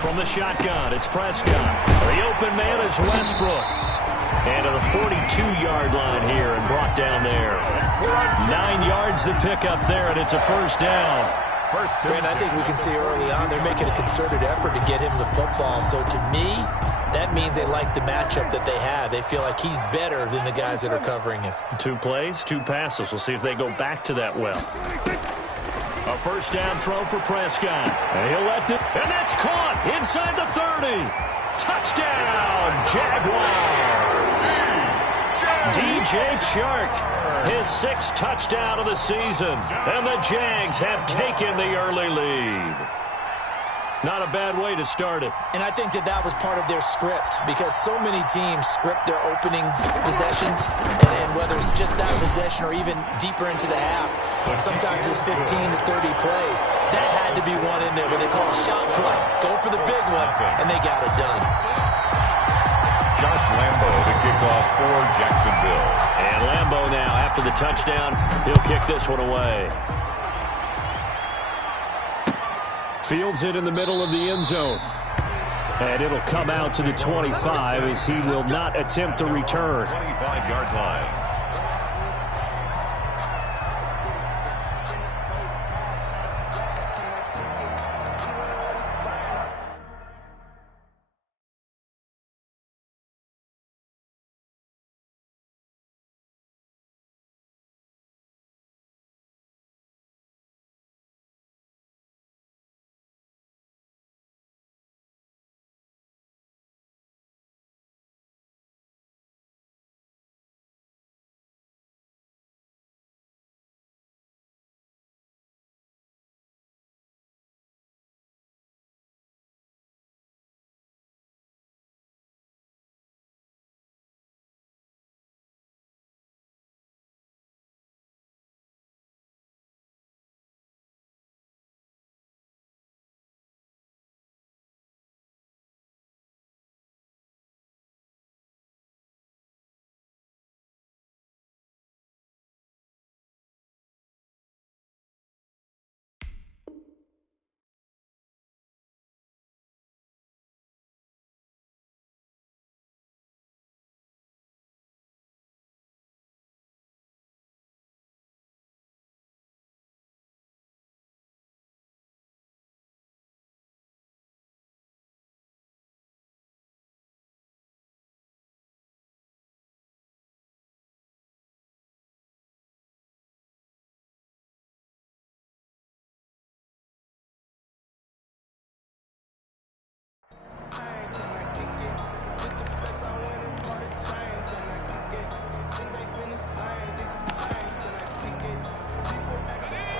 From the shotgun, it's Prescott. The open man is Westbrook. And to the 42-yard line here and brought down there. 9 yards to pick up there, and it's a first down. Brent, I think we can see early on they're making a concerted effort to get him the football. So to me, that means they like the matchup that they have. They feel like he's better than the guys that are covering him. 2 plays, 2 passes. We'll see if they go back to that well. A first down throw for Prescott. And he'll let it. And that's caught inside the 30. Touchdown, Jaguars. DJ Chark, his 6th touchdown of the season. And the Jags have taken the early lead. Not a bad way to start it. And I think that was part of their script, because so many teams script their opening possessions, and whether it's just that possession or even deeper into the half, sometimes it's 15 to 30 plays. That had to be one in there, but they call it shot play. Go for the big one, and they got it done. Josh Lambo to kick off for Jacksonville. And Lambo now, after the touchdown, he'll kick this one away. Fields it in the middle of the end zone. And it'll come out to the 25 as he will not attempt to return. 25-yard line.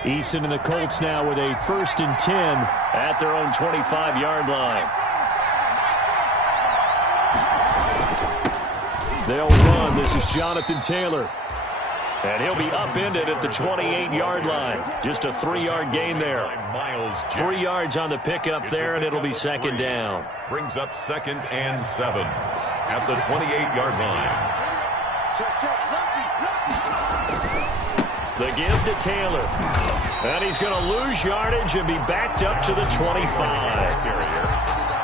Eason and the Colts now with a 1st and 10 at their own 25-yard line. They'll run. This is Jonathan Taylor. And he'll be upended at the 28-yard line. Just a 3-yard gain there. 3 yards on the pickup there, and it'll be 2nd down. Brings up 2nd and 7 at the 28-yard line. The give to Taylor. And he's going to lose yardage and be backed up to the 25.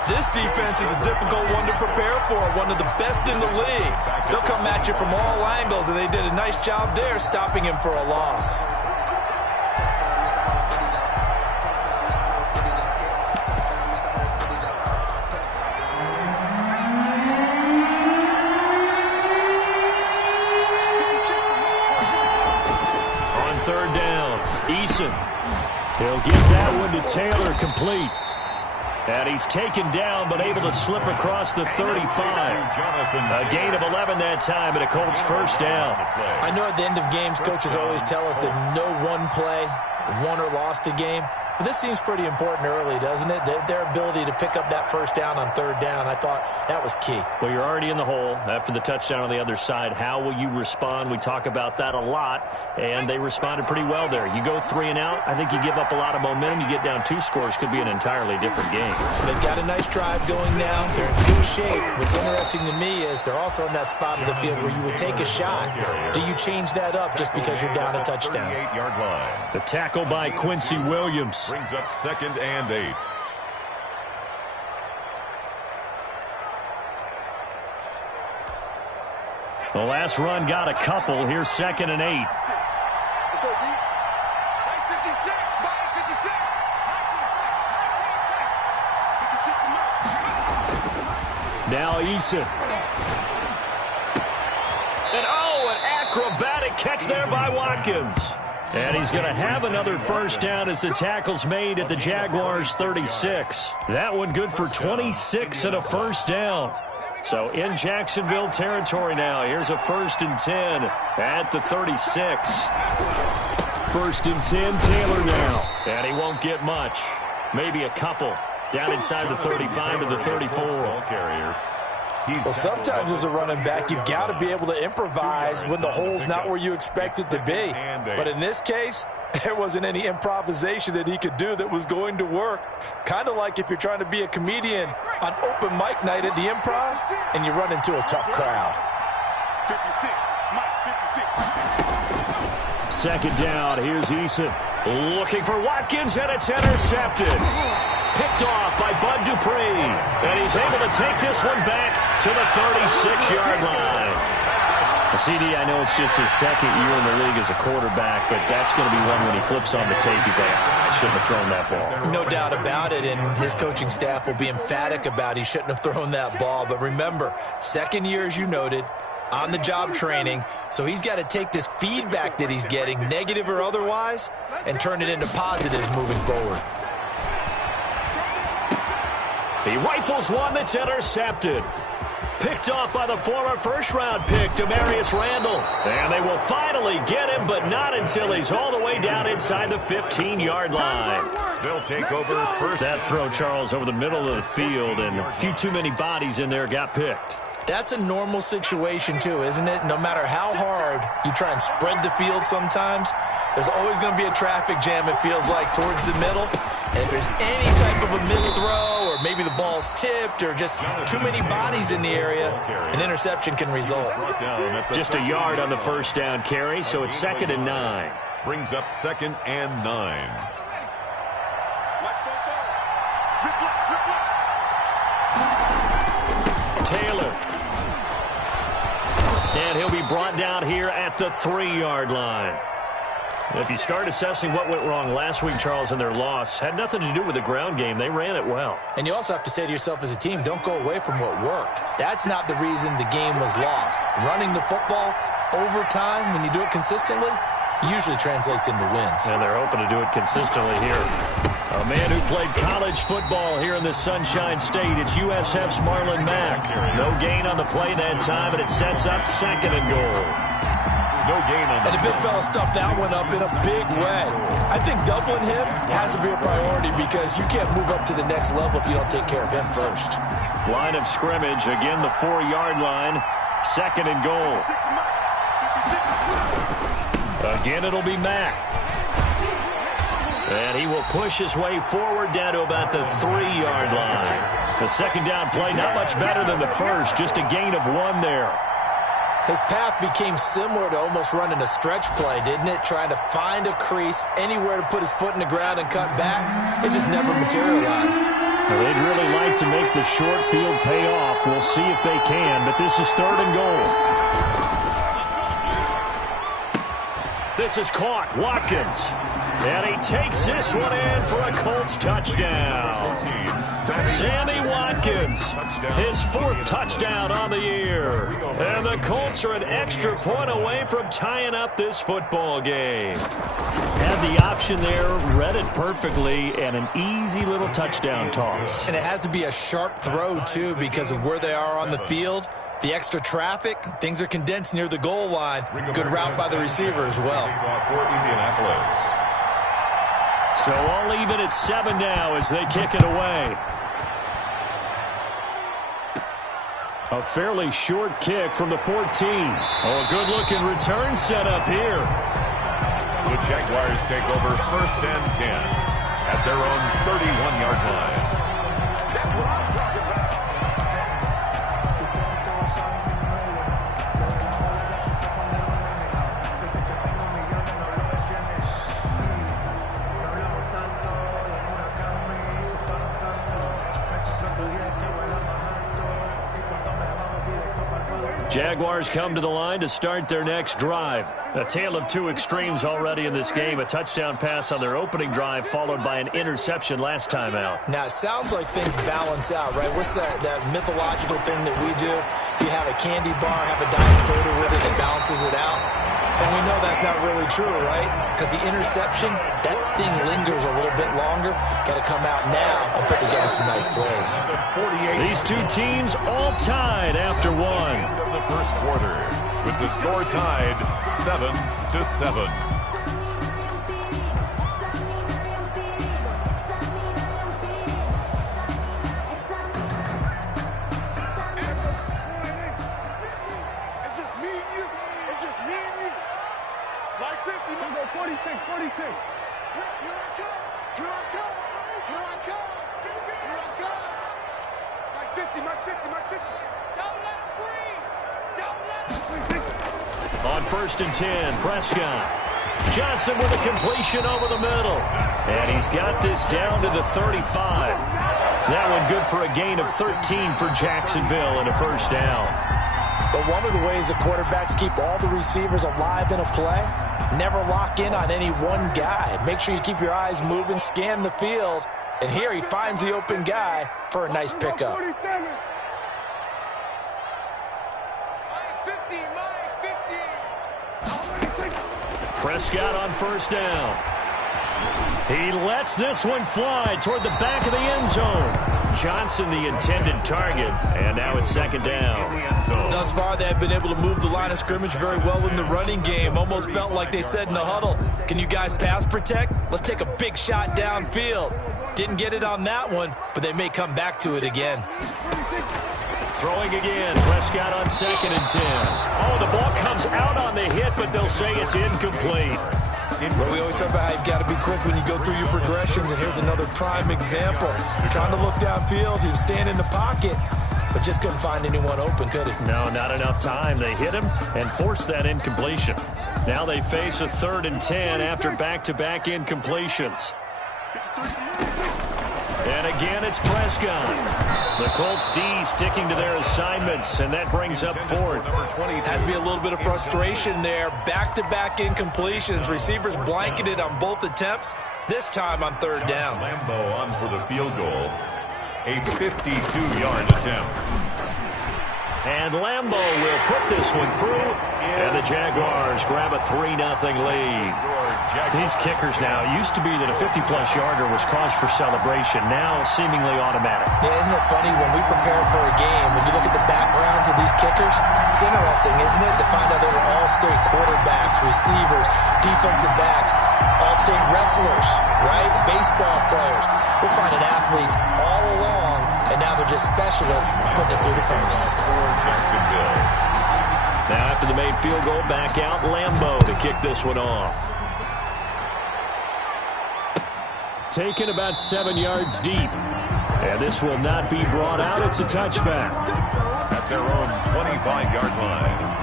This defense is a difficult one to prepare for, one of the best in the league. They'll come at you from all angles, and they did a nice job there stopping him for a loss. On 3rd down, Eason. He'll give that one to Taylor, complete. And he's taken down but able to slip across the 35. A gain of 11 that time and a Colts 1st down. I know at the end of games, coaches always tell us that no one play won or lost a game. This seems pretty important early, doesn't it? Their ability to pick up that first down on third down, I thought that was key. Well, you're already in the hole after the touchdown on the other side. How will you respond? We talk about that a lot, and they responded pretty well there. You go 3 and out, I think you give up a lot of momentum. You get down 2 scores, could be an entirely different game. So they've got a nice drive going now. They're in good shape. What's interesting to me is they're also in that spot of the field where you would take a shot. Do you change that up just because you're down a touchdown? 38-yard line. The tackle by Quincy Williams. Brings up 2nd and 8. The last run got a couple. Here's 2nd and 8. Let's go deep. Mike 56. Mike 56. Now Eason. And an acrobatic catch there by Watkins. And he's going to have another first down as the tackle's made at the Jaguars' 36. That one good for 26 and a first down. So in Jacksonville territory now. Here's a 1st and 10 at the 36. 1st and 10, Taylor now. And he won't get much. Maybe a couple. Down inside the 35 to the 34. Carrier. Well, sometimes as a running back, you've got to be able to improvise when the hole's not where you expect it to be. But in this case, there wasn't any improvisation that he could do that was going to work. Kind of like if you're trying to be a comedian on open mic night at the Improv and you run into a tough crowd. 56. Mike 56. 2nd down. Here's Eason. Looking for Watkins, and it's intercepted. Picked off by Bud Dupree. And he's able to take this one back to the 36-yard line. CD, I know it's just his 2nd year in the league as a quarterback, but that's going to be one when he flips on the tape, he's like, I shouldn't have thrown that ball. No doubt about it, and his coaching staff will be emphatic about he shouldn't have thrown that ball. But remember, 2nd year, as you noted, on-the-job training, so he's got to take this feedback that he's getting, negative or otherwise, and turn it into positives moving forward. He rifles one that's intercepted. Picked off by the former first-round pick, Demarius Randall. And they will finally get him, but not until he's all the way down inside the 15-yard line. They'll take over first. That throw, Charles, over the middle of the field, and a few too many bodies in there got picked. That's a normal situation, too, isn't it? No matter how hard you try and spread the field sometimes, there's always going to be a traffic jam, it feels like, towards the middle. And if there's any type of a missed throw or maybe the ball's tipped or just too many bodies in the area, an interception can result. Just a yard on the first down carry, so it's 2nd and 9. Brings up 2nd and 9. Taylor. And he'll be brought down here at the 3-yard line. If you start assessing what went wrong last week, Charles, in their loss, had nothing to do with the ground game. They ran it well. And you also have to say to yourself as a team, don't go away from what worked. That's not the reason the game was lost. Running the football over time, when you do it consistently, usually translates into wins. And they're hoping to do it consistently here. A man who played college football here in the Sunshine State. It's USF's Marlon Mack. No gain on the play that time, and it sets up 2nd and goal. No gain on And the big fella stuffed that one up in a big way. I think doubling him has to be a priority because you can't move up to the next level if you don't take care of him first. Line of scrimmage, again the 4-yard line. 2nd and goal. Again, it'll be Mack. And he will push his way forward down to about the 3-yard line. The 2nd down play, not much better than the first, just a gain of 1 there. His path became similar to almost running a stretch play, didn't it? Trying to find a crease, anywhere to put his foot in the ground and cut back. It just never materialized. Well, they'd really like to make the short field pay off. We'll see if they can, but this is 3rd and goal. This is caught. Watkins. And he takes this one in for a Colts touchdown. Sammy Watkins, his 4th touchdown on the year. And the Colts are an extra point away from tying up this football game. Had the option there, read it perfectly, and an easy little touchdown toss. And it has to be a sharp throw, too, because of where they are on the field. The extra traffic, things are condensed near the goal line. Good route by the receiver as well. So all even at 7 now as they kick it away. A fairly short kick from the 14. Oh, a good-looking return set up here. The Jaguars take over 1st and 10 at their own 31-yard line. Jaguars come to the line to start their next drive. A tale of two extremes already in this game. A touchdown pass on their opening drive followed by an interception last time out. Now, it sounds like things balance out, right? What's that mythological thing that we do? If you have a candy bar, have a diet soda with it, it balances it out. And we know that's not really true, right? Because the interception, that sting lingers a little bit longer. Got to come out now and put together some nice plays. These two teams all tied after one. Of the first quarter, with the score tied 7-7. On 1st and 10, Prescott. Johnson with a completion over the middle. And he's got this down to the 35. That one good for a gain of 13 for Jacksonville and a first down. But one of the ways the quarterbacks keep all the receivers alive in a play, never lock in on any one guy. Make sure you keep your eyes moving, scan the field. And here he finds the open guy for a nice pickup. Prescott on first down. He lets this one fly toward the back of the end zone. Johnson the intended target, and now it's 2nd down. Thus far, they've been able to move the line of scrimmage very well in the running game. Almost felt like they said in the huddle, can you guys pass protect? Let's take a big shot downfield. Didn't get it on that one, but they may come back to it again. Throwing again, Prescott on 2nd and 10. Oh, the ball comes out on the hit, but they'll say it's incomplete. Well, we always talk about how you've got to be quick when you go through your progressions, and here's another prime example. Trying to look downfield, he was standing in the pocket, but just couldn't find anyone open, could he? No, not enough time. They hit him and forced that incompletion. Now they face a 3rd and 10 after back-to-back incompletions. And again, it's Prescott. The Colts D sticking to their assignments, and that brings up 4th. Has to be a little bit of frustration there. Back-to-back incompletions. Receivers blanketed on both attempts, this time on 3rd down. Lambeau on for the field goal. A 52-yard attempt. And Lambeau will put this one through, and the Jaguars grab a 3-0 lead. These kickers now, used to be that a 50-plus yarder was cause for celebration, now seemingly automatic. Yeah, isn't it funny when we prepare for a game, when you look at the backgrounds of these kickers, it's interesting, isn't it, to find out they were all-state quarterbacks, receivers, defensive backs, all-state wrestlers, right? Baseball players. We're finding athletes all along, and now they're just specialists putting it through the posts. Jacksonville. Now after the made field goal, back out Lambeau to kick this one off. Taken about 7 yards deep. And this will not be brought out. It's a touchback. At their own 25-yard line.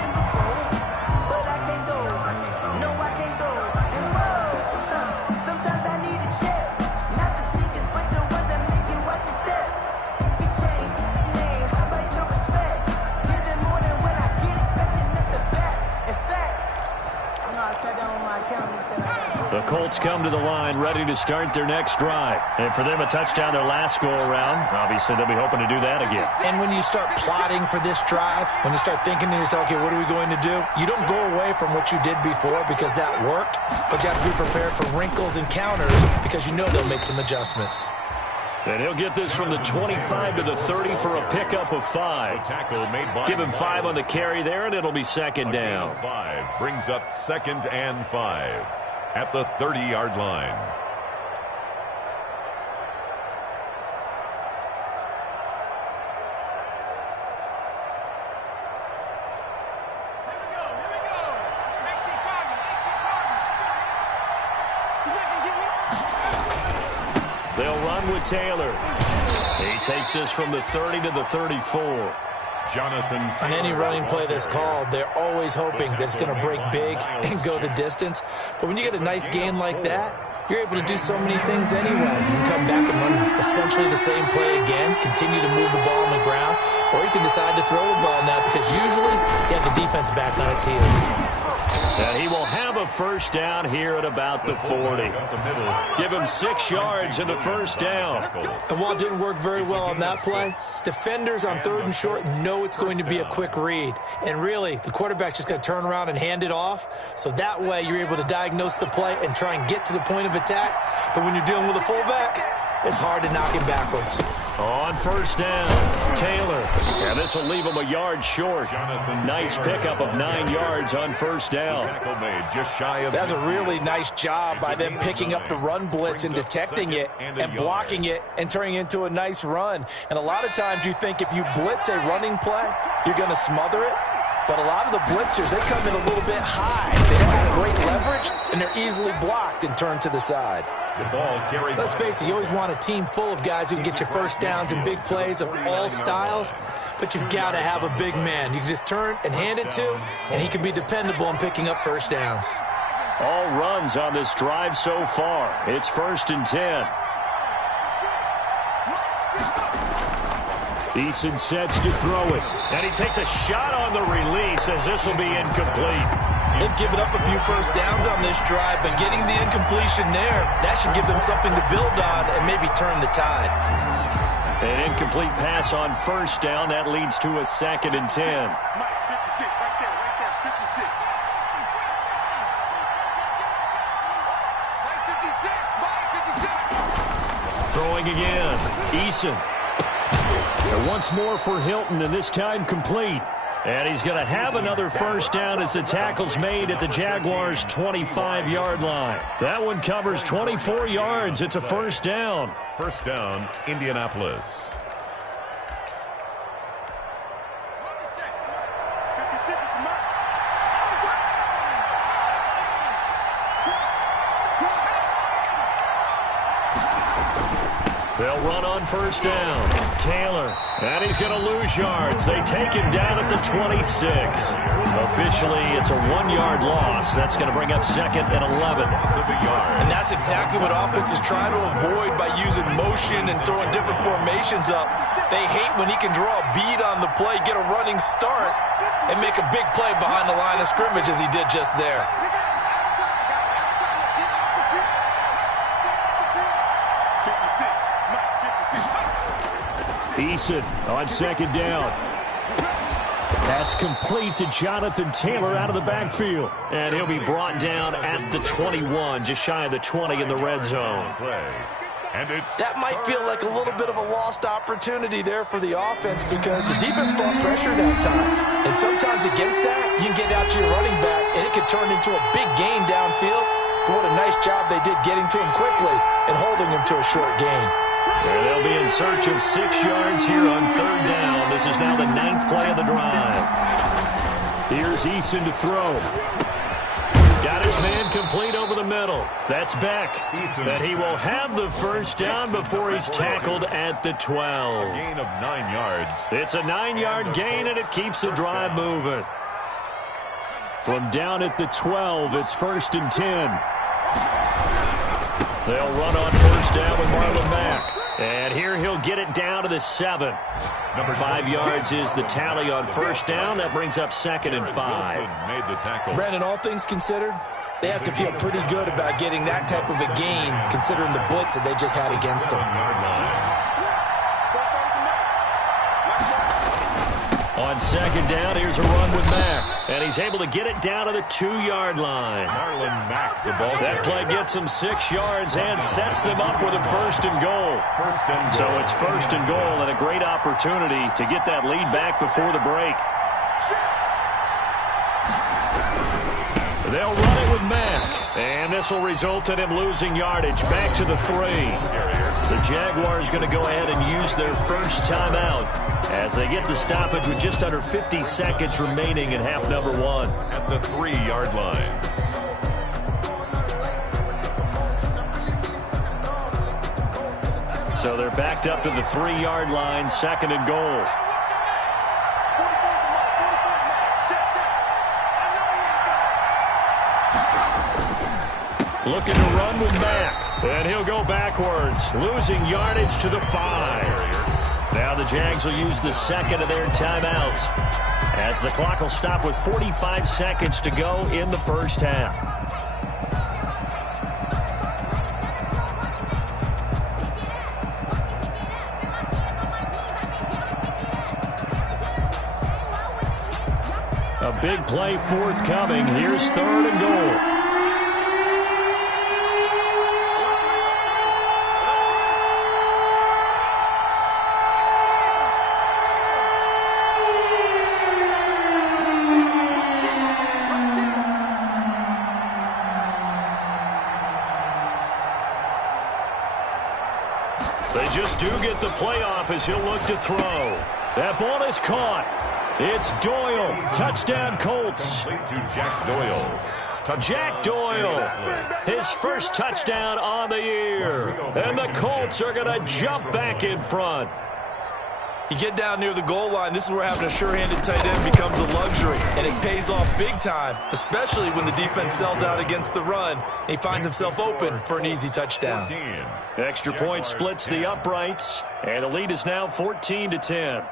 The Colts come to the line ready to start their next drive. And for them, a touchdown their last go-around. Obviously, they'll be hoping to do that again. And when you start plotting for this drive, when you start thinking to yourself, okay, what are we going to do? You don't go away from what you did before because that worked, but you have to be prepared for wrinkles and counters because you know they'll make some adjustments. And he'll get this from the 25 to the 30 for a pickup of 5. Give him 5 on the carry there, and it'll be 2nd down. 5 brings up 2nd and 5 at the 30-yard line. Taylor. He takes this from the 30 to the 34. On any running play that's called, they're always hoping that it's going to break big and go the distance. But when you get a nice gain like that, you're able to do so many things anyway. You can come back and run essentially the same play again, continue to move the ball on the ground, or you can decide to throw the ball now because usually you have the defense back on its heels. And he will have a first down here at about the 40. Give him 6 yards in the first down. And while it didn't work very well on that play, defenders on 3rd and short know it's going to be a quick read. And really, the quarterback's just going to turn around and hand it off. So that way you're able to diagnose the play and try and get to the point of attack. But when you're dealing with a fullback, it's hard to knock him backwards. On first down, Taylor. And this will leave him a yard short. Nice pickup of 9 yards on first down. That's a really nice job by them picking up the run blitz and detecting it and blocking it and turning it into a nice run. And a lot of times you think if you blitz a running play, you're going to smother it. But a lot of the blitzers, they come in a little bit high. They don't have great leverage, and they're easily blocked and turned to the side. Let's face it, you always want a team full of guys who can get you first downs and big plays of all styles, but you've got to have a big man. You can just turn and hand it to, and he can be dependable in picking up first downs. All runs on this drive so far. It's 1st and 10. Eason sets to throw it. And he takes a shot on the release as this will be incomplete. They've given up a few first downs on this drive, but getting the incompletion there, that should give them something to build on and maybe turn the tide. An incomplete pass on first down. That leads to a 2nd and 10. Mike, 56, right there, 56. Mike, 56, Mike, 56. Throwing again. Eason. And once more for Hilton, and this time complete. And he's going to have another first down as the tackle's made at the Jaguars' 25-yard line. That one covers 24 yards. It's a first down. First down, Indianapolis. They'll run on first down. Taylor. And he's going to lose yards. They take him down at the 26. Officially, it's a 1-yard loss. That's going to bring up 2nd and 11. And that's exactly what offenses try to avoid by using motion and throwing different formations up. They hate when he can draw a bead on the play, get a running start, and make a big play behind the line of scrimmage as he did just there. Eason on 2nd down. That's complete to Jonathan Taylor out of the backfield. And he'll be brought down at the 21, just shy of the 20 in the red zone. That might feel like a little bit of a lost opportunity there for the offense because the defense brought pressure that time. And sometimes against that, you can get out to your running back, and it can turn into a big gain downfield. But what a nice job they did getting to him quickly and holding him to a short gain. And they'll be in search of 6 yards here on 3rd down. This is now the 9th play of the drive. Here's Eason to throw. Got his man complete over the middle. That's Beck. And he will have the first down before he's tackled at the 12. Gain of 9 yards. It's a 9-yard gain, and it keeps the drive moving. From down at the 12, it's 1st and 10. They'll run on first down with Marlon Mack. And here he'll get it down to the 7. 5 yards is the tally on first down. That brings up 2nd and 5. Made the tackle. Brandon, all things considered, they have to feel pretty good about getting that type of a gain considering the blitz that they just had against them. On 2nd down, here's a run with Mack. And he's able to get it down to the 2-yard line. Marlon Mack, the ball. That play gets them 6 yards and sets them up with a 1st and goal. So it's 1st and goal and a great opportunity to get that lead back before the break. They'll run it with Mack. And this will result in him losing yardage back to the 3. The Jaguars going to go ahead and use their first timeout as they get the stoppage with just under 50 seconds remaining in half number 1. At the 3-yard line. So they're backed up to the 3-yard line, 2nd and goal. Looking to run with Mack, and he'll go backwards, losing yardage to the 5. Now the Jags will use the 2nd of their timeouts, as the clock will stop with 45 seconds to go in the first half. A big play forthcoming. Here's 3rd and goal. They just do get the playoff as he'll look to throw. That ball is caught. It's Doyle. Touchdown, Colts. To Jack Doyle. Jack Doyle, his first touchdown on the year. And the Colts are going to jump back in front. You get down near the goal line, this is where having a sure-handed tight end becomes a luxury, and it pays off big time, especially when the defense sells out against the run, and he finds himself open for an easy touchdown. Extra point splits the uprights, and the lead is now 14-10.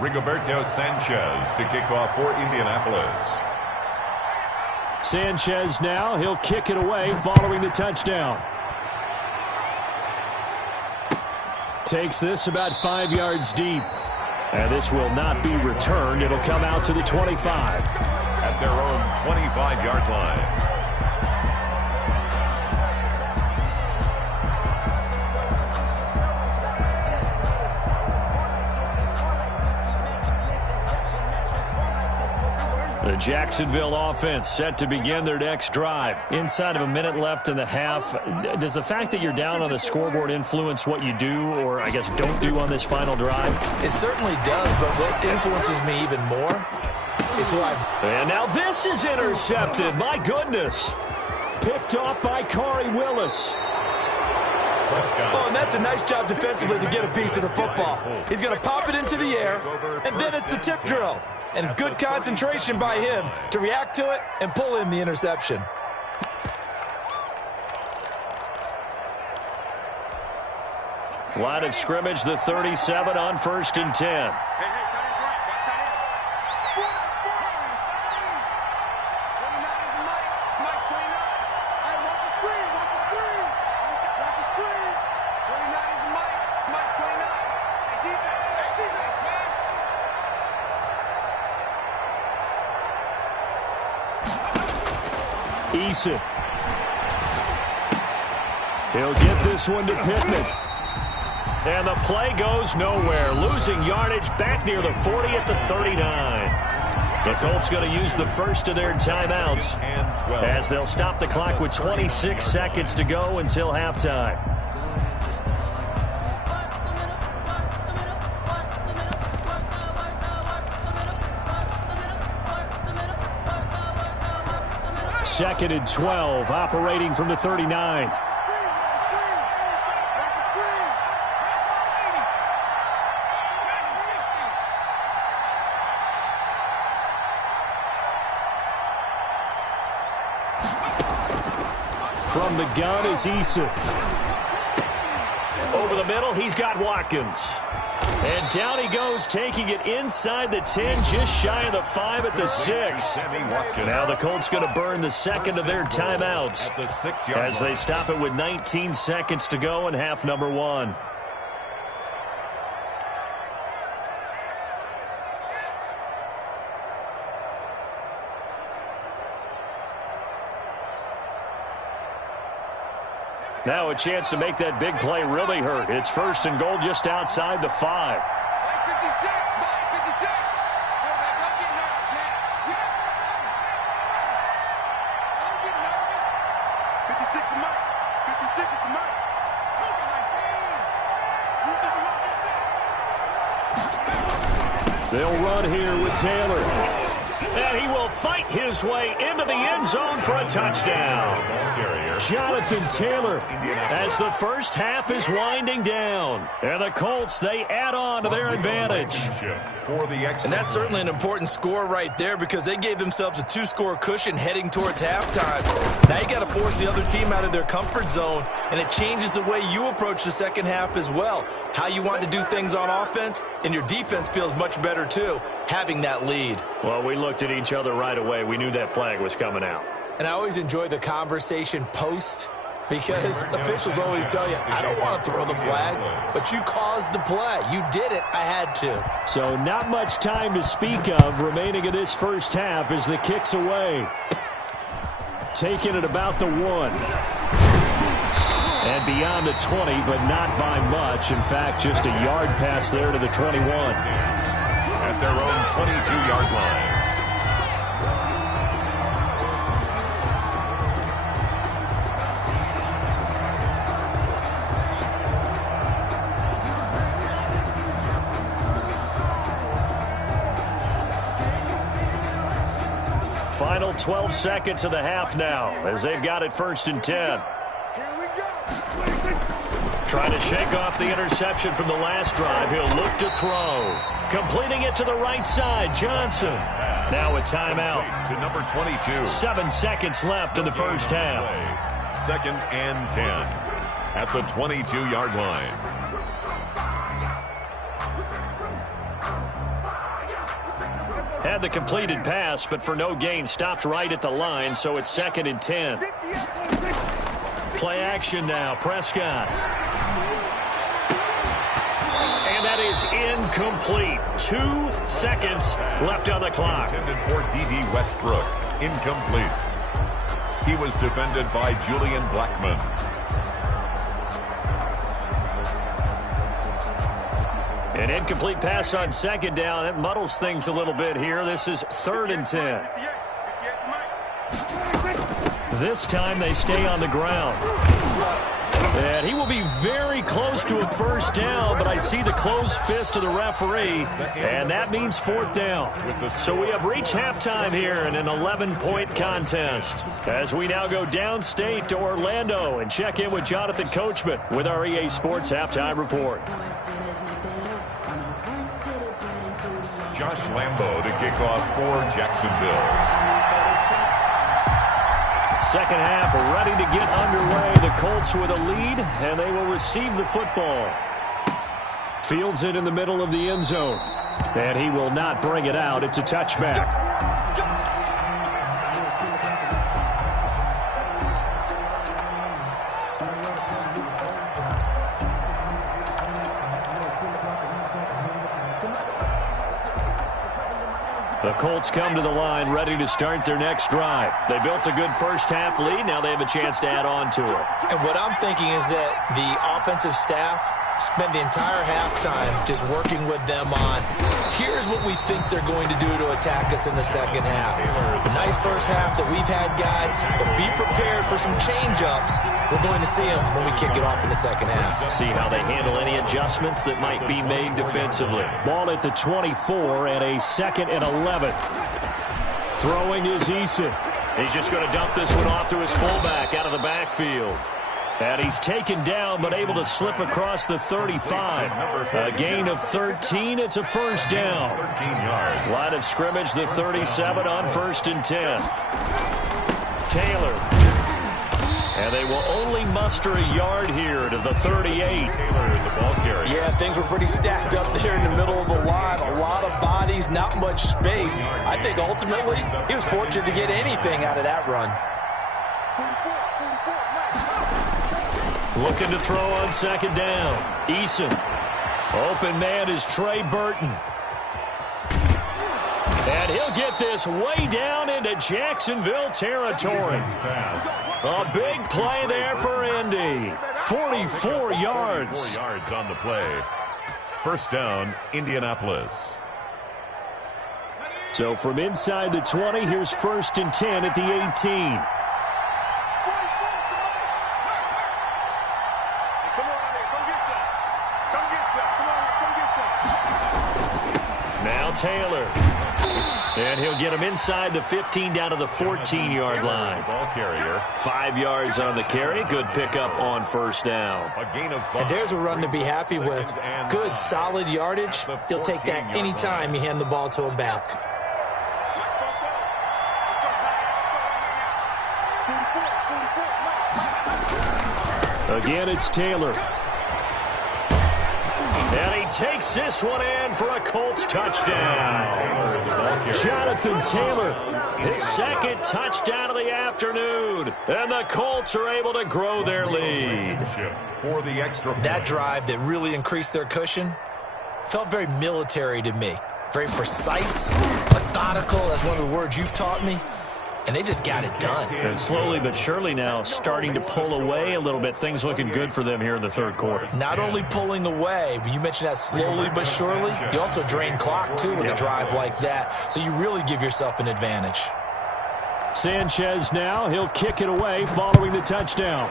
Rigoberto Sanchez to kick off for Indianapolis. Sanchez now, he'll kick it away following the touchdown. Takes this about 5 yards deep. And this will not be returned. It'll come out to the 25. At their own 25-yard line. The Jacksonville offense set to begin their next drive. Inside of a minute left in the half, does the fact that you're down on the scoreboard influence what you do, or I guess don't do on this final drive? It certainly does, but what influences me even more is who I've... And now this is intercepted. My goodness. Picked off by Corey Willis. Oh, and that's a nice job defensively to get a piece of the football. He's going to pop it into the air, and then it's the tip drill. And good concentration by him to react to it and pull in the interception. Line of scrimmage, the 37 on 1st and 10. Eason. He'll get this one to Pittman. And the play goes nowhere. Losing yardage back near the 40 at the 39. The Colts going to use the first of their timeouts as they'll stop the clock with 26 seconds to go until halftime. Second and 12, operating from the 39. From the gun is Eason. Over the middle, he's got Watkins. And down he goes, taking it inside the 10, just shy of the 5 at the 6. Now the Colts going to burn the second of their timeouts as they stop it with 19 seconds to go in half number 1. Now a chance to make that big play really hurt. It's 1st and goal just outside the 5. Mike 56, Mike 56. Quarterback, don't get nervous, man. Don't get nervous. 56 is Mike. 56 is Mike. They'll run here with Taylor. And he will fight his way into the end zone for a touchdown. Jonathan Taylor, as the first half is winding down. And the Colts, they add on to their advantage. And that's certainly an important score right there because they gave themselves a 2-score cushion heading towards halftime. Now you got to force the other team out of their comfort zone, and it changes the way you approach the second half as well. How you want to do things on offense, and your defense feels much better too, having that lead. Well, we looked at each other right away. We knew that flag was coming out. And I always enjoy the conversation post because officials always tell you, I don't want to throw the flag, but you caused the play. You did it. I had to. So not much time to speak of remaining in this first half as the kick's away. Taking it about the 1. And beyond the 20, but not by much. In fact, just a yard pass there to the 21. At their own 22-yard line. Final 12 seconds of the half now as they've got it 1st and 10. Trying to shake off the interception from the last drive. He'll look to throw. Completing it to the right side. Johnson. Now a timeout. To number 22. 7 seconds left in the first half. 2nd and 10 at the 22-yard line. Had the completed pass, but for no gain, stopped right at the line, so it's 2nd and 10. Play action now, Prescott. And that is incomplete. 2 seconds left on the clock. Intended for D.D. Westbrook. Incomplete. He was defended by Julian Blackman. An incomplete pass on 2nd down. That muddles things a little bit here. This is 3rd and 10. This time they stay on the ground. And he will be very close to a first down, but I see the closed fist of the referee, and that means 4th down. So we have reached halftime here in an 11-point contest. As we now go downstate to Orlando and check in with Jonathan Coachman with our EA Sports Halftime Report. Josh Lambo to kick off for Jacksonville. Second half ready to get underway. The Colts with a lead, and they will receive the football. Fields it in the middle of the end zone. And he will not bring it out. It's a touchback. The Colts come to the line ready to start their next drive. They built a good first half lead. Now they have a chance to add on to it. And what I'm thinking is that the offensive staff spend the entire halftime just working with them on, here's what we think they're going to do to attack us in the second half. A nice first half that we've had, guys, but be prepared for some change-ups. We're going to see them when we kick it off in the second half. See how they handle any adjustments that might be made defensively. Ball at the 24 and a 2nd and 11. Throwing is Eason. He's just going to dump this one off to his fullback out of the backfield. And he's taken down but able to slip across the 35. A gain of 13. It's a first down. 13 yards. Line of scrimmage, the 37 on 1st and 10. Taylor. And they will only muster a yard here to the 38. Taylor is the ball carrier. Yeah, things were pretty stacked up there in the middle of the line. A lot of bodies, not much space. I think ultimately he was fortunate to get anything out of that run. Looking to throw on 2nd down. Eason. Open man is Trey Burton. And he'll get this way down into Jacksonville territory. A big play there for Indy. 44 yards. 4 yards on the play. First down, Indianapolis. So from inside the 20, here's 1st and 10 at the 18. Now Taylor. And he'll get him inside the 15 down to the 14-yard line. Ball carrier. 5 yards on the carry. Good pickup on first down. A gain of 5. And there's a run to be happy with. Good, solid yardage. He'll take that anytime you hand the ball to a back. Again, it's Taylor. And he takes this one in for a Colts touchdown. Jonathan Taylor, his second touchdown of the afternoon. And the Colts are able to grow their lead. For the extra point. That drive that really increased their cushion felt very military to me. Very precise, methodical, that's one of the words you've taught me. And they just got it done. And slowly but surely now starting to pull away a little bit. Things looking good for them here in the third quarter. Not only pulling away, but you mentioned that slowly but surely. You also drain clock, too, with a drive like that. So you really give yourself an advantage. Sanchez now. He'll kick it away following the touchdown.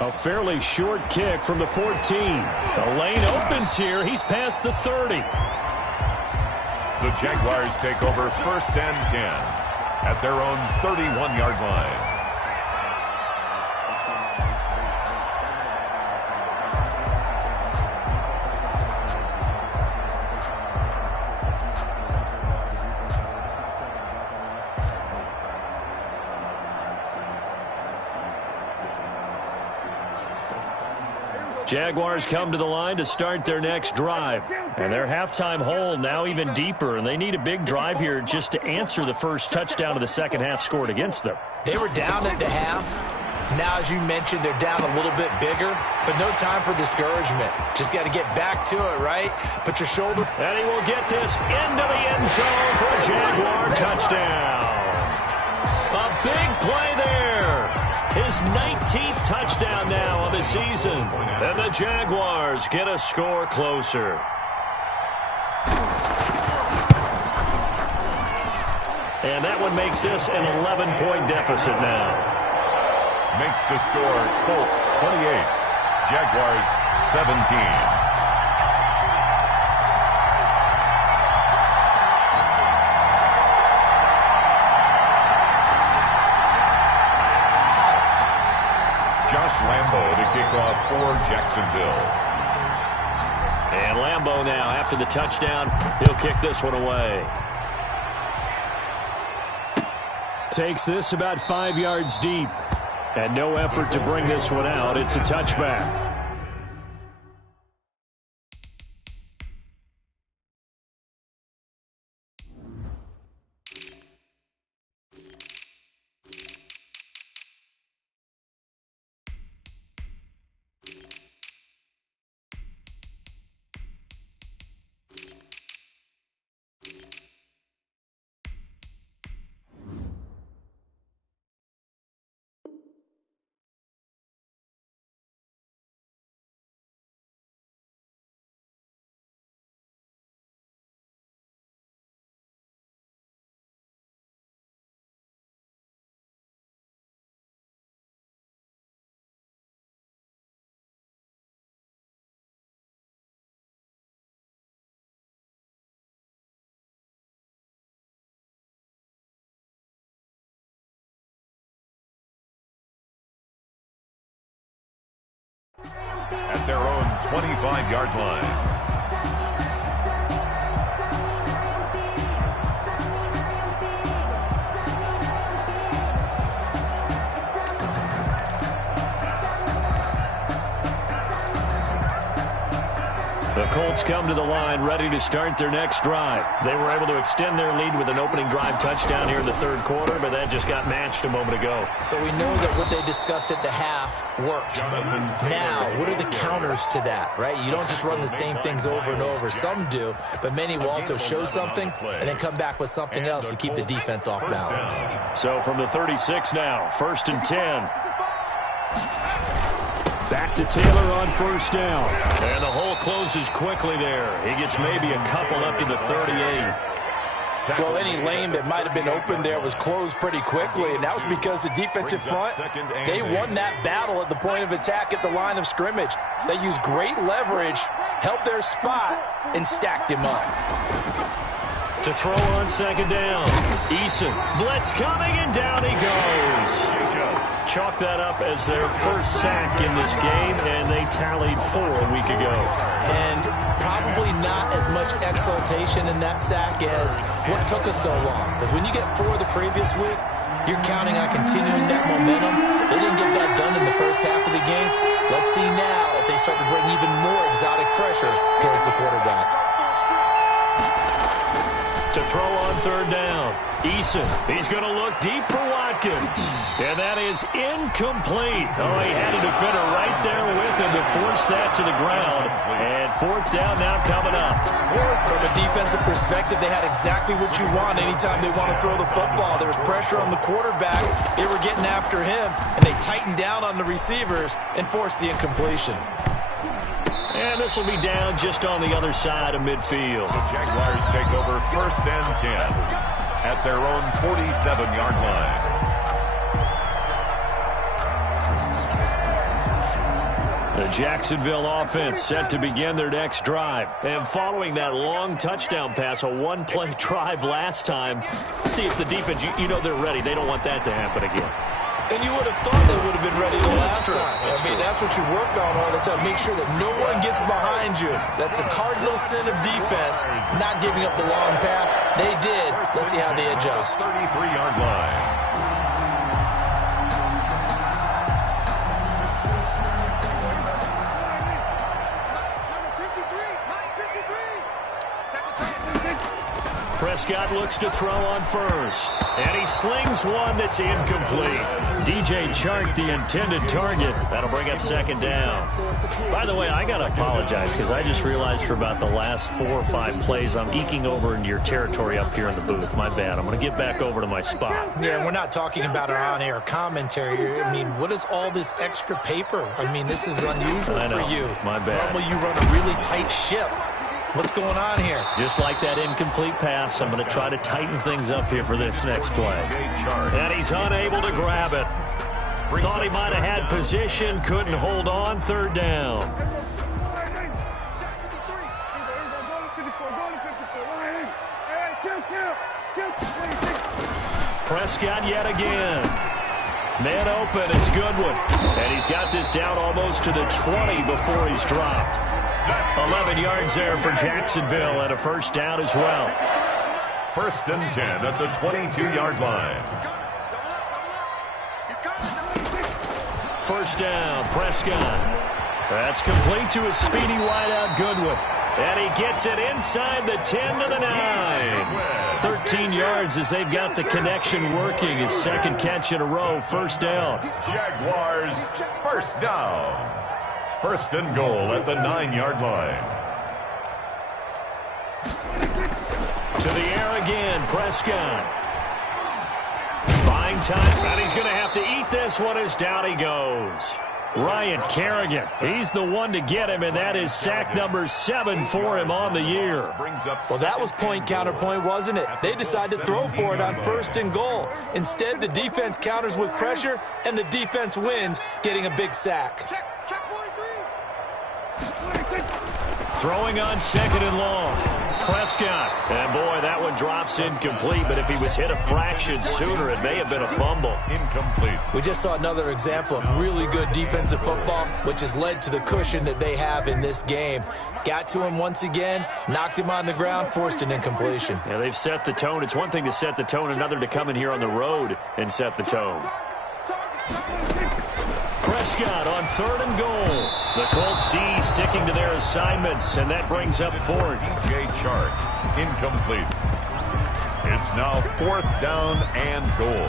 A fairly short kick from the 14. The lane opens here. He's past the 30. The Jaguars take over 1st and 10 at their own 31-yard line. Jaguars come to the line to start their next drive. And their halftime hole now even deeper, and they need a big drive here just to answer the first touchdown of the second half scored against them. They were down at the half. Now, as you mentioned, they're down a little bit bigger, but no time for discouragement. Just got to get back to it, right? Put your shoulder. And he will get this into the end zone for a Jaguar touchdown. A big play there. His 19th touchdown now on the season. And the Jaguars get a score closer. And that one makes this an 11-point deficit now. Makes the score Colts 28, Jaguars 17. Josh Lambo to kick off for Jacksonville. And Lambo now, after the touchdown, he'll kick this one away. Takes this about 5 yards deep. And no effort to bring this one out. It's a touchback. At their own 25-yard line. The Colts come to the line ready to start their next drive. They were able to extend their lead with an opening drive touchdown here in the third quarter, but that just got matched a moment ago. So we know that what they discussed at the half worked. Now, what are the counters to that, right? You don't just run the same things over and over. Some do, but many will also show something and then come back with something else to keep the defense off balance. So from the 36 now, 1st and 10. Back to Taylor on first down. And the hole closes quickly there. He gets maybe a couple up to the 38. Well, any lane that might have been open there was closed pretty quickly, and that was because the defensive front, they won that battle at the point of attack at the line of scrimmage. They used great leverage, held their spot, and stacked him up. To throw on second down. Eason, blitz coming, and down he goes. Chalk that up as their first sack in this game, and they tallied 4 a week ago. And probably not as much exultation in that sack as what took us so long. Because when you get 4 the previous week, you're counting on continuing that momentum. They didn't get that done in the first half of the game. Let's see now if they start to bring even more exotic pressure towards the quarterback. To throw on third down. Eason, he's going to look deep for Watkins. And that is incomplete. Oh, he had a defender right there with him to force that to the ground. And fourth down now coming up. From a defensive perspective, they had exactly what you want anytime they want to throw the football. There was pressure on the quarterback. They were getting after him, and they tightened down on the receivers and forced the incompletion. And this will be down just on the other side of midfield. The Jaguars take over first and 10 at their own 47-yard line. The Jacksonville offense set to begin their next drive. And following that long touchdown pass, a one-play drive last time, see if the defense, you know they're ready. They don't want that to happen again. And you would have thought they would have been ready the last time. That's what you work on all the time. Make sure that no one gets behind you. That's the cardinal sin of defense, not giving up the long pass. They did. Let's see how they adjust. 33-yard line. Prescott looks to throw on first, and he slings one that's incomplete. DJ Chark, the intended target. That'll bring up second down. By the way, I got to apologize because I just realized for about the last 4 or 5 plays, I'm eking over into your territory up here in the booth. My bad. I'm going to get back over to my spot. Yeah, we're not talking about our on-air commentary. I mean, what is all this extra paper? I mean, this is unusual for you. My bad. Normally you run a really tight ship. What's going on here? Just like that incomplete pass, I'm going to try to tighten things up here for this next play. And he's unable to grab it. Thought he might have had position, couldn't hold on, third down. Prescott yet again. Man open, it's Goodwin. And he's got this down almost to the 20 before he's dropped. 11 yards there for Jacksonville and a first down as well. First and 10 at the 22-yard line. First down, Prescott. That's complete to a speedy wideout Goodwin. And he gets it inside the 10 to the 9. 13 yards as they've got the connection working. His second catch in a row, first down. Jaguars, first down. First and goal at the 9-yard line. To the air again, Prescott. Buying time, and he's going to have to eat this one as down he goes. Ryan Kerrigan, he's the one to get him, and that is sack number 7 for him on the year. Well, that was point counterpoint, wasn't it? They decided to throw for it on first and goal. Instead, the defense counters with pressure, and the defense wins, getting a big sack. Throwing on second and long. Prescott. And, boy, that one drops incomplete, but if he was hit a fraction sooner, it may have been a fumble. Incomplete. We just saw another example of really good defensive football, which has led to the cushion that they have in this game. Got to him once again, knocked him on the ground, forced an incompletion. Yeah, they've set the tone. It's one thing to set the tone, another to come in here on the road and set the tone. Prescott on third and goal. The Colts D sticking to their assignments, and that brings up fourth. DJ Chark, incomplete. It's now fourth down and goal.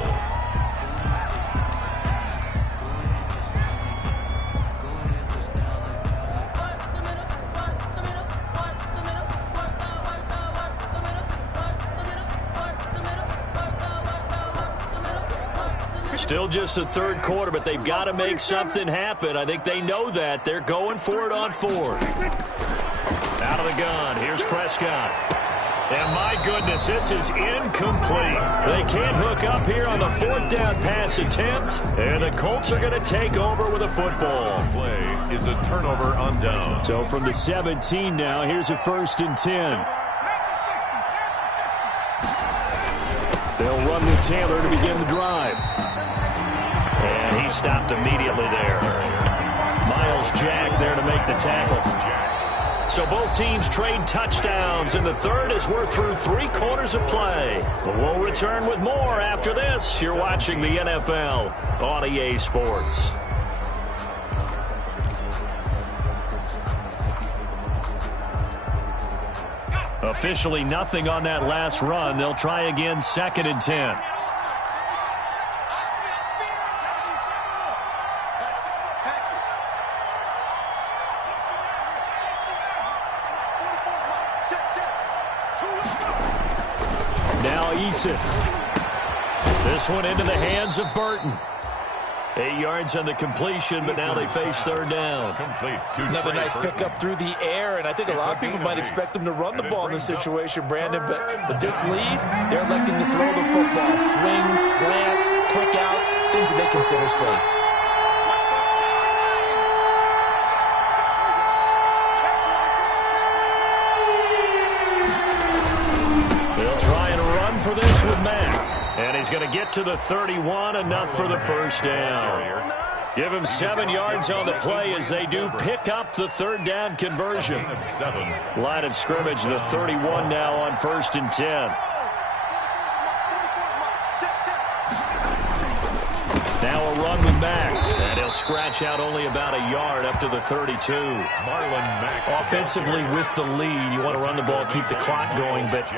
Still just the third quarter, but they've got to make something happen. I think they know that. They're going for it on fourth. Out of the gun. Here's Prescott. And my goodness, this is incomplete. They can't hook up here on the 4th down pass attempt, and the Colts are going to take over with a football. Play is a turnover on down. So from the 17 now, here's a 1st and 10. They'll run with Taylor to begin the drive. And he stopped immediately there. Miles Jack there to make the tackle. So both teams trade touchdowns, and the third as we're through 3 quarters of play. But we'll return with more after this. You're watching the NFL on EA Sports. Officially nothing on that last run. They'll try again, 2nd and 10. Now Eason. This one into the hands of Burton. 8 yards on the completion, but now they face 3rd down. Another nice pickup through the air, and I think a lot of people might expect them to run the ball in this situation, Brandon, but with this lead, they're electing to throw the football. Swings, slants, quick outs, things that they consider safe. They'll try and run for this with Mack. And he's going to get to the 31, enough for the 1st down. Give him 7 yards on the play as they do pick up the 3rd down conversion. Line of scrimmage, the 31 now on 1st and 10. Now a run with Mack. And he'll scratch out only about a yard up to the 32. Marlon Mack. Offensively with the lead, you want to run the ball, keep the clock going, but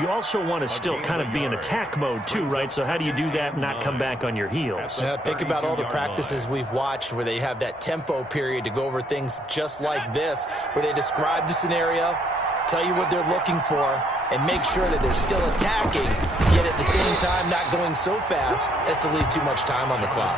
you also want to still kind of be in attack mode too, right? So how do you do that and not come back on your heels? Think about all the practices we've watched where they have that tempo period to go over things just like this, where they describe the scenario, tell you what they're looking for, and make sure that they're still attacking, yet at the same time not going so fast as to leave too much time on the clock.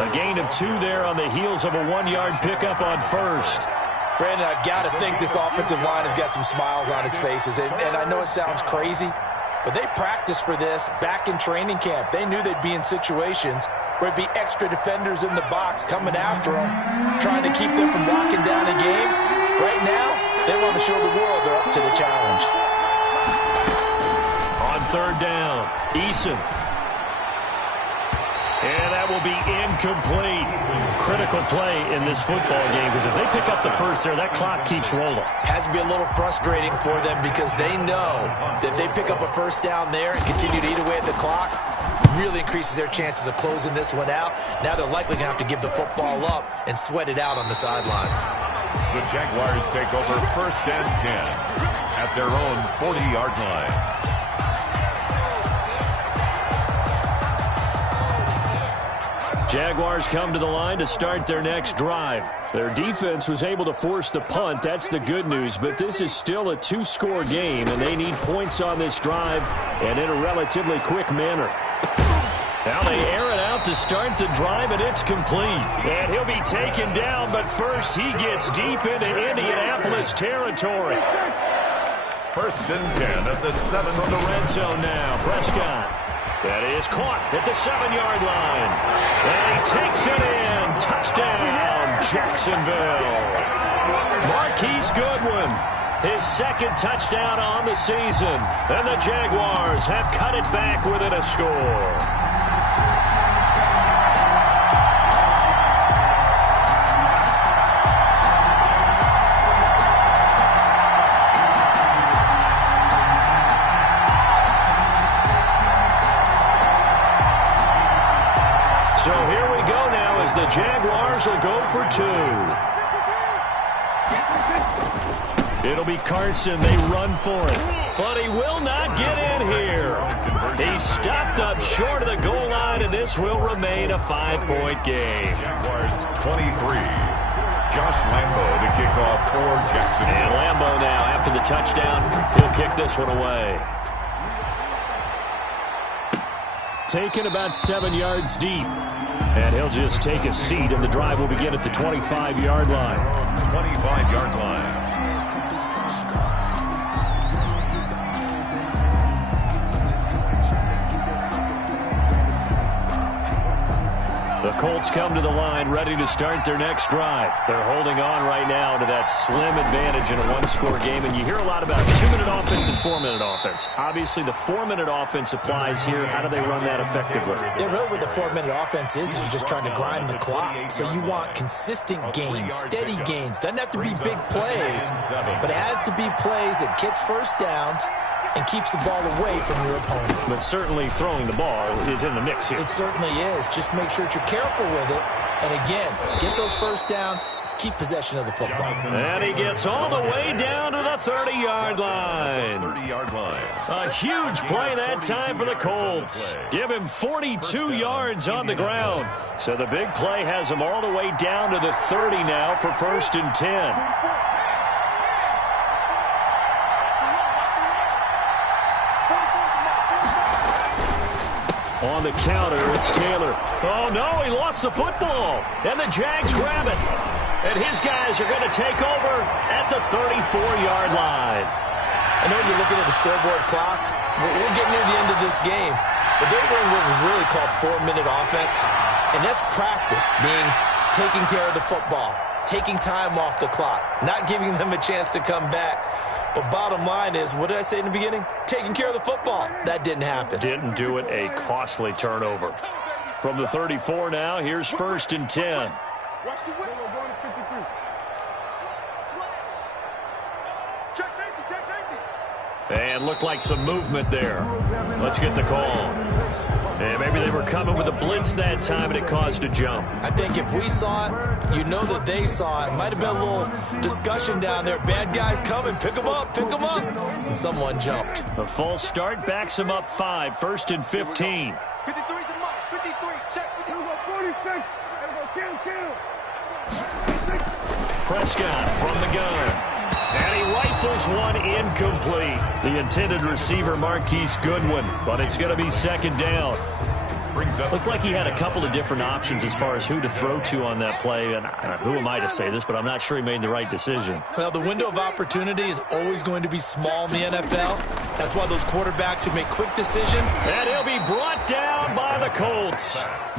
A gain of 2 there on the heels of a 1-yard pickup on 1st. Brandon, I've got to think this offensive line has got some smiles on its faces, and I know it sounds crazy, but they practiced for this back in training camp. They knew they'd be in situations where it'd be extra defenders in the box coming after them, trying to keep them from locking down a game. Right now, they want to show the world they're up to the challenge. On 3rd down, Eason. And that will be incomplete. Critical play in this football game, because if they pick up the first there, that clock keeps rolling. Has to be a little frustrating for them because they know that if they pick up a 1st down there and continue to eat away at the clock, really increases their chances of closing this one out. Now they're likely going to have to give the football up and sweat it out on the sideline. The Jaguars take over 1st and 10 at their own 40-yard line. Jaguars come to the line to start their next drive. Their defense was able to force the punt. That's the good news. But this is still a 2-score game, and they need points on this drive and in a relatively quick manner. Now they air it out to start the drive, and it's complete. And he'll be taken down, but first he gets deep into Indianapolis territory. 1st and 10 at the 7 from the red zone now. Prescott. That is caught at the 7-yard line. And he takes it in. Touchdown, Jacksonville. Marquise Goodwin, his 2nd touchdown on the season. And the Jaguars have cut it back within a score. So here we go now as the Jaguars will go for 2. It'll be Carson. They run for it. But he will not get in here. He's stopped up short of the goal line, and this will remain a 5-point game. Jaguars 23. Josh Lambo to kick off for Jacksonville. And Lambo now, after the touchdown, he'll kick this one away. Taken about 7 yards deep. And he'll just take a seat, and the drive will begin at the 25-yard line. 25-yard line. The Colts come to the line ready to start their next drive. They're holding on right now to that slim advantage in a one-score game. And you hear a lot about 2-minute offense and 4-minute offense. Obviously, the 4-minute offense applies here. How do they run that effectively? Yeah, really what the 4-minute offense is you're just trying to grind the clock. So you want consistent gains, steady gains. Doesn't have to be big plays, but it has to be plays that gets first downs and keeps the ball away from your opponent. But certainly throwing the ball is in the mix here. It certainly is. Just make sure that you're careful with it. And again, get those first downs, keep possession of the football. And he gets all the way down to the 30-yard line. 30-yard line. A huge play that time for the Colts. Give him 42 yards on the ground. So the big play has him all the way down to the 30 now for 1st and 10. On the counter, it's Taylor. Oh, no, he lost the football. And the Jags grab it. And his guys are going to take over at the 34-yard line. I know you're looking at the scoreboard clock. We're getting near the end of this game. But they were in what was really called 4-minute offense. And that's practice, being taking care of the football, taking time off the clock, not giving them a chance to come back. But bottom line is, what did I say in the beginning? Taking care of the football. That didn't happen. Didn't do it. A costly turnover. From the 34 now, here's 1st and 10. Watch the wheel. Check safety, check safety. And looked like some movement there. Let's get the call. And maybe they were coming with a blitz that time, and it caused a jump. I think if we saw it, you know that they saw it. Might have been a little discussion down there. Bad guys coming. Pick them up. Pick them up. And someone jumped. A false start backs him up 5. 1st and 15. 53 to Mike. 53. Check. 46. Prescott from the gun. And he rifles one incomplete. The intended receiver, Marquise Goodwin, but it's going to be 2nd down. Looked like he had a couple of different options as far as who to throw to on that play. And who am I to say this, but I'm not sure he made the right decision. Well, the window of opportunity is always going to be small in the NFL. That's why those quarterbacks who make quick decisions. And he'll be brought down by the Colts.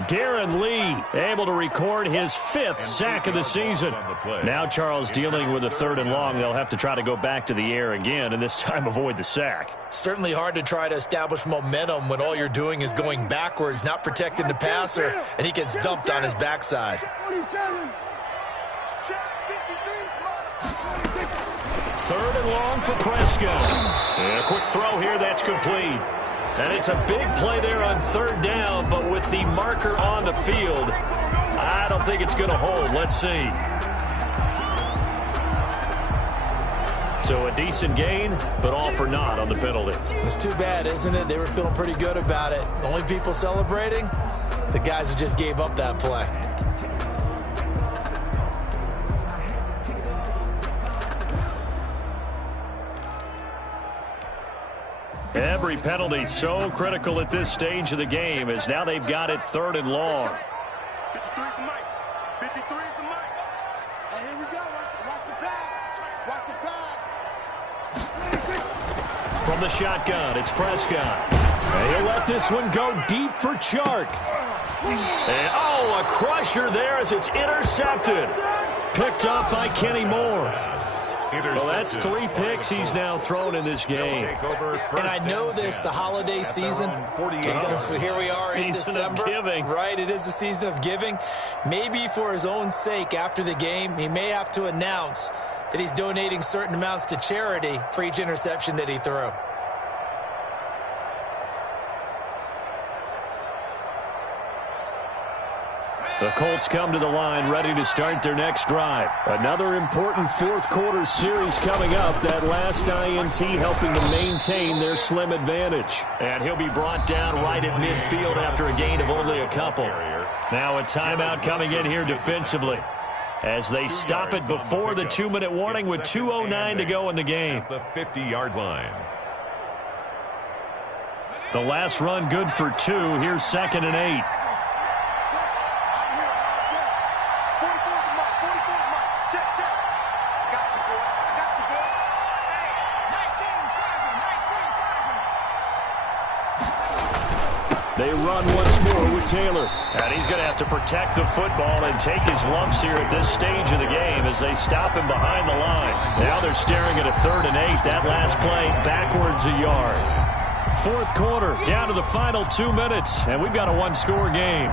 Darren Lee able to record his 5th sack of the season. Now Charles dealing with a 3rd and long. They'll have to try to go back to the air again, and this time avoid the sack. Certainly hard to try to establish momentum when all you're doing is going backwards, not protecting the passer, and he gets dumped on his backside. 3rd and long for Prescott. And a quick throw here, that's complete. And it's a big play there on 3rd down, but with the marker on the field, I don't think it's going to hold. Let's see. So a decent gain, but all for naught on the penalty. It's too bad, isn't it? They were feeling pretty good about it. The only people celebrating, the guys who just gave up that play. Every penalty so critical at this stage of the game, as now they've got it 3rd and long. 53 is the mic. 53 is the mic. And here we go. Watch the pass. Watch the pass. From the shotgun, it's Prescott. And he'll let this one go deep for Chark. And, oh, a crusher there as it's intercepted. Picked up by Kenny Moore. Well, that's 3 picks he's now thrown in this game. And I know this, the holiday season, because here we are in December. Right, it is the season of giving. Maybe for his own sake after the game, he may have to announce that he's donating certain amounts to charity for each interception that he threw. The Colts come to the line ready to start their next drive. Another important 4th quarter series coming up. That last INT helping to maintain their slim advantage. And he'll be brought down right at midfield after a gain of only a couple. Now a timeout coming in here defensively, as they stop it before the 2-minute warning with 2:09 to go in the game. The 50-yard line. The last run good for 2. Here's 2nd and 8. They run once more with Taylor. And he's going to have to protect the football and take his lumps here at this stage of the game as they stop him behind the line. Now they're staring at a 3rd and 8. That last play backwards a yard. 4th quarter, down to the final 2 minutes, and we've got a one-score game.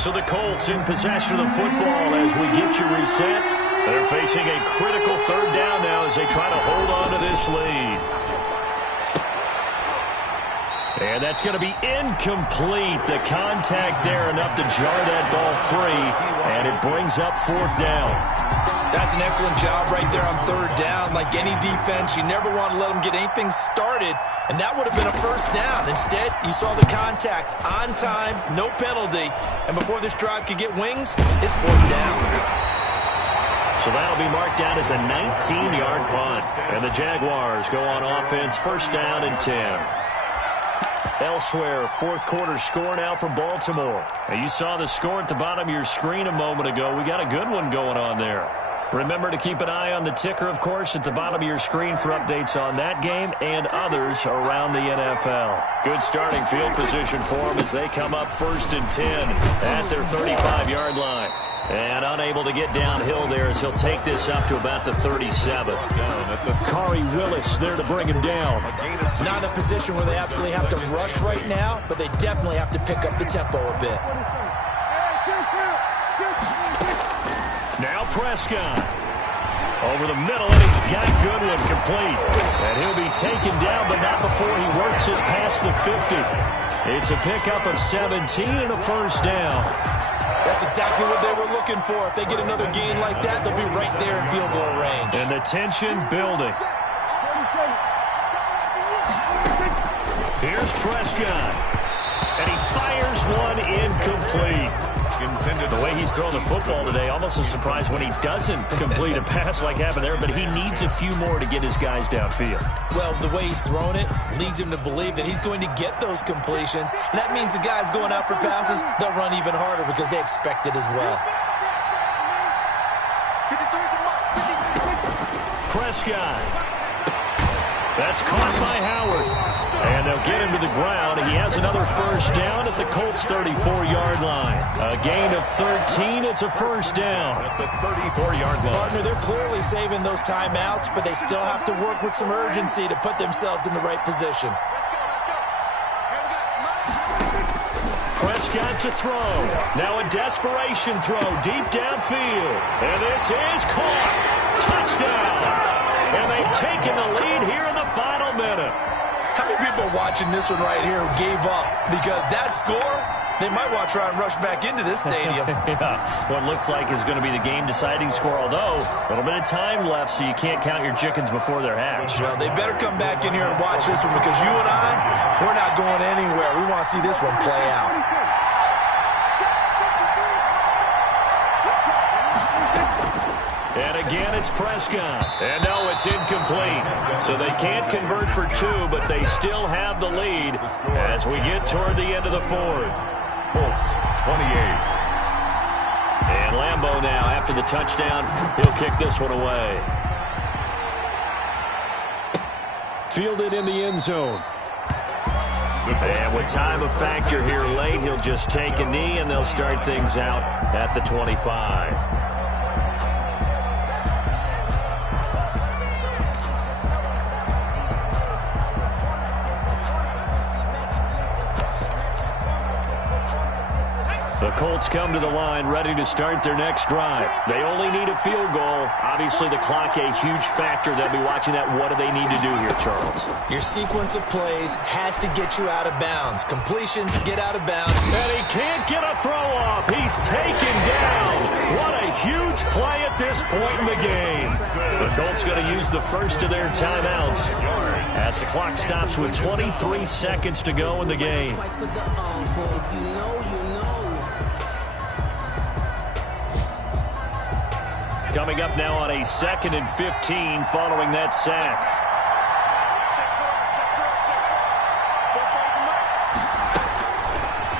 So the Colts in possession of the football as we get you reset. They're facing a critical 3rd down now as they try to hold on to this lead. And that's going to be incomplete. The contact there enough to jar that ball free, and it brings up 4th down. That's an excellent job right there on 3rd down. Like any defense, you never want to let them get anything started, and that would have been a 1st down. Instead, you saw the contact on time, no penalty, and before this drive could get wings, it's 4th down. So that'll be marked down as a 19-yard punt, and the Jaguars go on offense, 1st down and 10. Elsewhere, 4th quarter score now for Baltimore. Now you saw the score at the bottom of your screen a moment ago. We got a good one going on there. Remember to keep an eye on the ticker, of course, at the bottom of your screen for updates on that game and others around the NFL. Good starting field position for them as they come up 1st and 10 at their 35-yard line. And unable to get downhill there as he'll take this up to about the 37. Kari Willis there to bring him down. Not in a position where they absolutely have to rush right now, but they definitely have to pick up the tempo a bit. Now Prescott. Over the middle, and he's got Goodwin complete. And he'll be taken down, but not before he works it past the 50. It's a pickup of 17 and a 1st down. That's exactly what they were looking for. If they get another gain like that, they'll be right there in field goal range. And the tension building. Here's Prescott. And he fires one incomplete. The way he's throwing the football today, almost a surprise when he doesn't complete a pass like happened there, but he needs a few more to get his guys downfield. Well, the way he's throwing it leads him to believe that he's going to get those completions. And that means the guys going out for passes, they'll run even harder because they expect it as well. Prescott. That's caught by Howard. And they'll get him to the ground. He has another 1st down at the Colts' 34-yard line. A gain of 13. It's a 1st down. At the 34-yard line. Partner, they're clearly saving those timeouts, but they still have to work with some urgency to put themselves in the right position. Prescott to throw. Now a desperation throw deep downfield. And this is caught. Touchdown. And they've taken the lead here in the final minute. How many people are watching this one right here who gave up? Because that score, they might want to try and rush back into this stadium. Yeah, what looks like is going to be the game-deciding score, although a little bit of time left, so you can't count your chickens before they're hatched. Well, they better come back in here and watch this one because you and I, we're not going anywhere. We want to see this one play out. And again, it's Prescott. And no, it's incomplete. So they can't convert for 2, but they still have the lead as we get toward the end of the 4th. Colts, 28. And Lambeau now, after the touchdown, he'll kick this one away. Fielded in the end zone. And with time a factor here late, he'll just take a knee, and they'll start things out at the 25. The Colts come to the line ready to start their next drive. They only need a field goal. Obviously, the clock a huge factor. They'll be watching that. What do they need to do here, Charles? Your sequence of plays has to get you out of bounds. Completions, get out of bounds. And he can't get a throw off. He's taken down. What a huge play at this point in the game. The Colts going to use the first of their timeouts as the clock stops with 23 seconds to go in the game. Coming up now on a 2nd and 15 following that sack.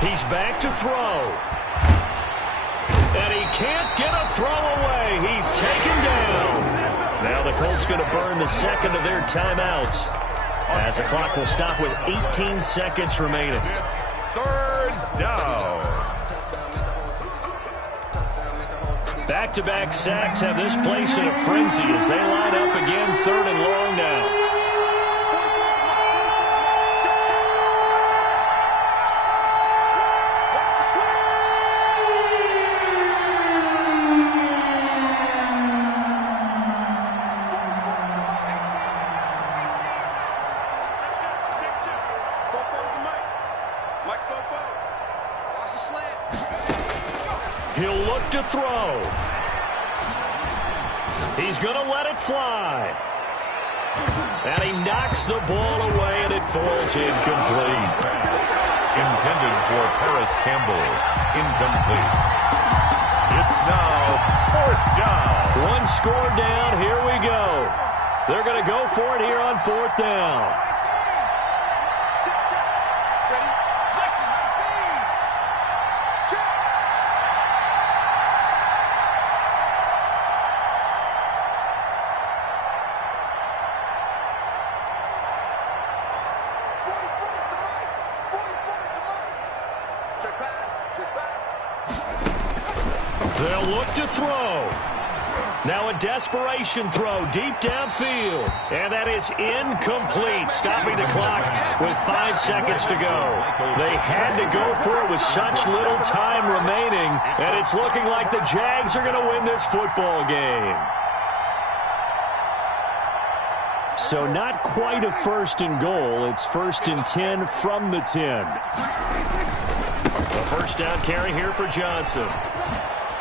He's back to throw. And he can't get a throw away. He's taken down. Now the Colts going to burn the second of their timeouts. as the clock will stop with 18 seconds remaining. It's third down. Back-to-back sacks have this place in a frenzy as they line up again, third and long now. He'll look to throw. He's going to let it fly. And he knocks the ball away, and it falls incomplete. Intended for Paris Campbell. Incomplete. It's now fourth down. One score down. Here we go. They're going to go for it here on fourth down. They'll look to throw. Now a desperation throw deep downfield. And that is incomplete, stopping the clock with 5 seconds to go. They had to go for it with such little time remaining, and it's looking like the Jags are going to win this football game. So not quite a first and goal. It's first and 10 from the 10. A first down carry here for Johnson.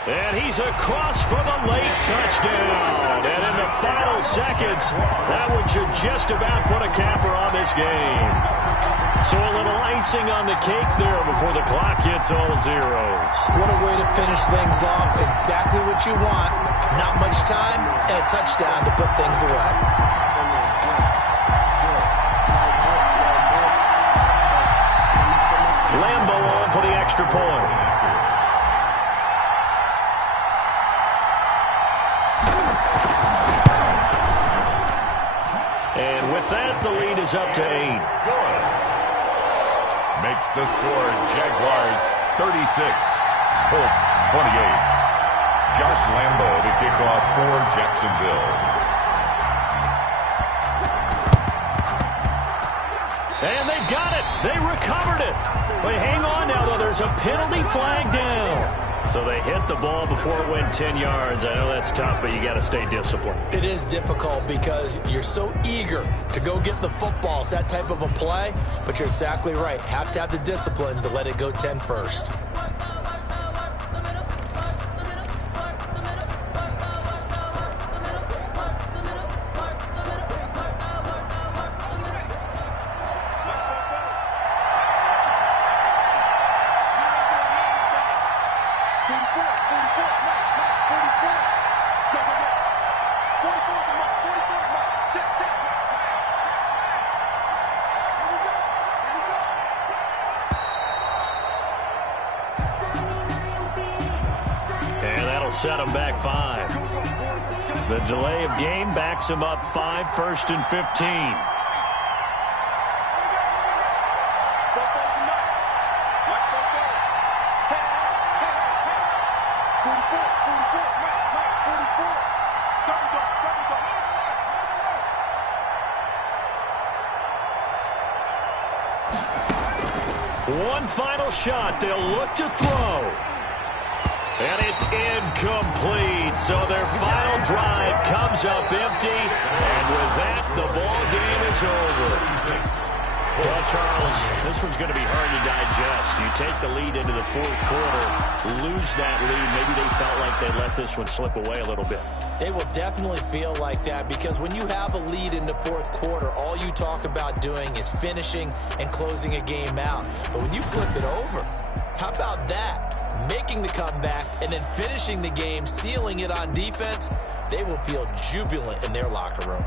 And he's across for the late touchdown. And in the final seconds, that one should just about put a capper on this game. So a little icing on the cake there before the clock hits all zeros. What a way to finish things off. Exactly what you want. Not much time and a touchdown to put things away. Lambo on for the extra point. And with that, the lead is up to 8. Good. Makes the score Jaguars 36, Colts 28. Josh Lambo to kick off for Jacksonville. And they've got it. They recovered it. But hang on now, though. There's a penalty flag down. So they hit the ball before it went 10 yards. I know that's tough, but you got to stay disciplined. It is difficult because you're so eager to go get the football. It's that type of a play, but you're exactly right. Have to have the discipline to let it go 10 first. Set him back 5. The delay of game backs him up 5, first and 15. One final shot. They'll look to throw. And it's incomplete. So their final drive comes up empty. And with that, the ball game is over. Well, Charles, this one's going to be hard to digest. You take the lead into the fourth quarter, lose that lead. Maybe they felt like they let this one slip away a little bit. They will definitely feel like that because when you have a lead in the fourth quarter, all you talk about doing is finishing and closing a game out. But when you flip it over, how about that? Making the comeback and then finishing the game, sealing it on defense, they will feel jubilant in their locker room.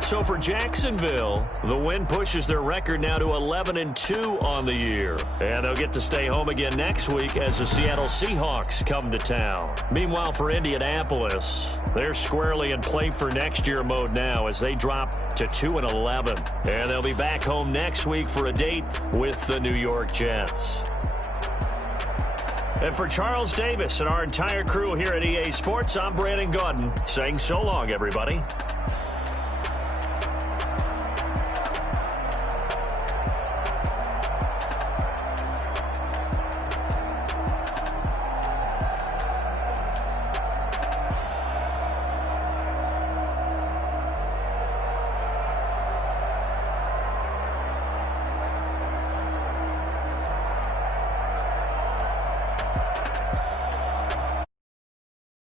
So So for Jacksonville, the win pushes their record now to 11-2 on the year. And they'll get to stay home again next week as the Seattle Seahawks come to town. Meanwhile, for Indianapolis, they're squarely in play for next year mode now as they drop to 2-11. And they'll be back home next week for a date with the New York Jets. And for Charles Davis and our entire crew here at EA Sports, I'm Brandon Gaudin saying so long, everybody.